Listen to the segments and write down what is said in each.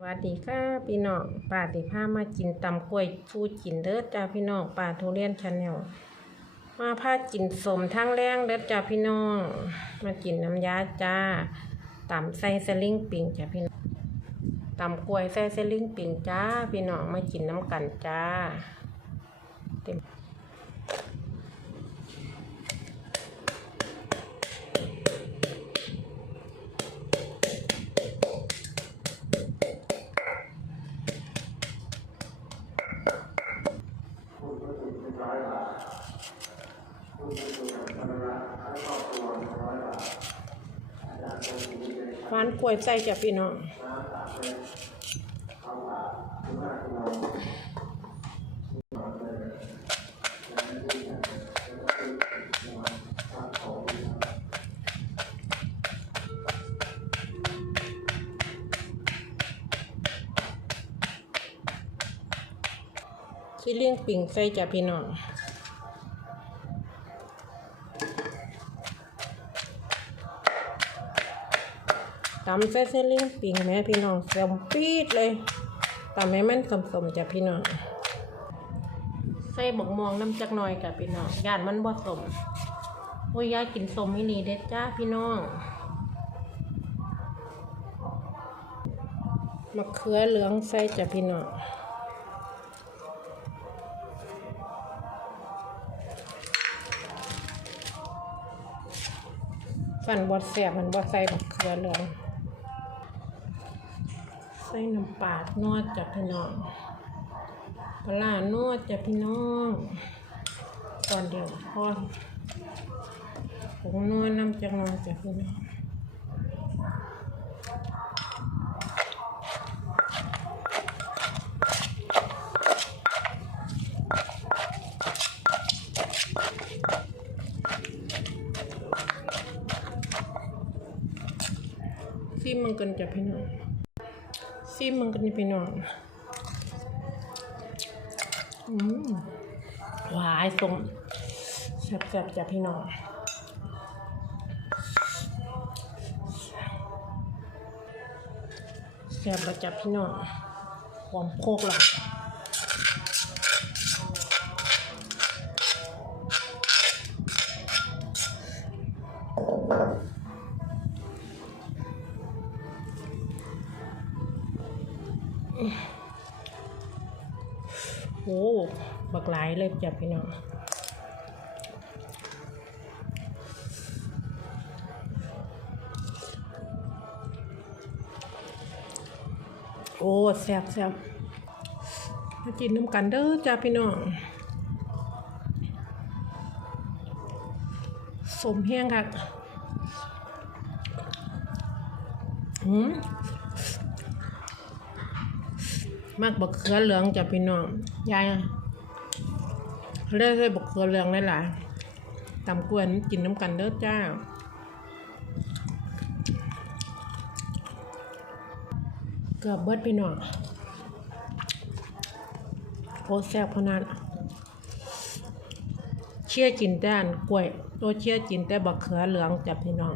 สวัสดีค่ะพี่น้องป้าติพามากินตำกล้วยฟูกินเด้อจ้าพี่น้องป้าทุเรียนชาแนลมาพากินสมทั้งแรงเด้อจ้าพี่น้องมากินน้ำยาจ้าตำใส่สลิงปิงจ้าพี่น้องตำกล้วยใส่สลิงปิงจ้าพี่น้องมากินน้ำกันจ้าเต็ม หวานกล้วยใส่จ้ะพี่น้องที่เลี้ยงปิ่งใส่จ้ะพี่น้อง ตำเส้นเส้นลิ้งปิงแม่พี่น้องเสมปีดเลยตำให้มันสมสมๆจ้ะพี่น้องใส่บกมวงน้ำจักหน่อยกับพี่น้องย่านมันบ่สมโอ้ยยายกินสมไม่นีเด็ดจ้าพี่น้องมะเขือเหลืองใส่จ้ะพี่น้องฟันบดแสบมันบดใส่มะเขือเหลือง ใส่น้ำปลานวดจ้ะพี่น้องปลานวดจ้ะพี่น้องก่อนเดียวพอผงนวดน้ำจังนวดจ้ะพี่น้องซิมมันกันจ้ะพี่น้อง ซิมมันกันนี่พี่น้องอืมหวานสมแซ่บๆจ้ะพี่น้องแซ่บแล้วจ้ะพี่น้องหอมโคกเลย โอ้บักหลายเลยจ้ะพี่น้องโอ้แซ่บแซ่บมากินน้ำกันเด้อจ้าพี่น้องสมแห้งค่ะหืม มากบักเขือเหลืองจ้ะพี่น้องยายเลือกเลยบักเขือเหลืองได้หลายๆตำกวนกินน้ำกันเด้อจ้าเกือบเบิดพี่น้องโคตรแซ่บขนาดเชี่ยจินด้านกล้วยตัวเชี่ยจินแต่บักเขือเหลืองจับพี่น้อง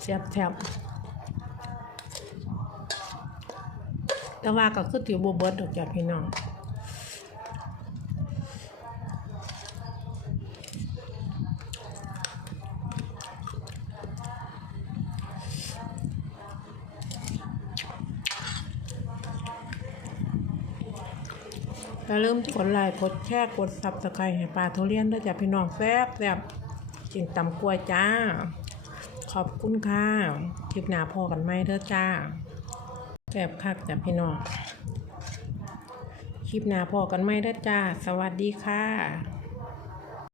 แซ่บแซ่บ แต่ว่าก็คือติวบเบิดดอกจับพี่น้องอย่าลืมกดไลค์กดแชร์กดซับสไครต์ให้ปลาทุเรียนด้วยจ้ะพี่น้องแซ่บแซ่บกินตำกล้วยจ้า ขอบคุณค่ะ คลิปหน้าพอกันไหมเด้อจ้า แซ่บคักจ้ะพี่น้อง คลิปหน้าพอกันไหมเด้อจ้า สวัสดีค่ะ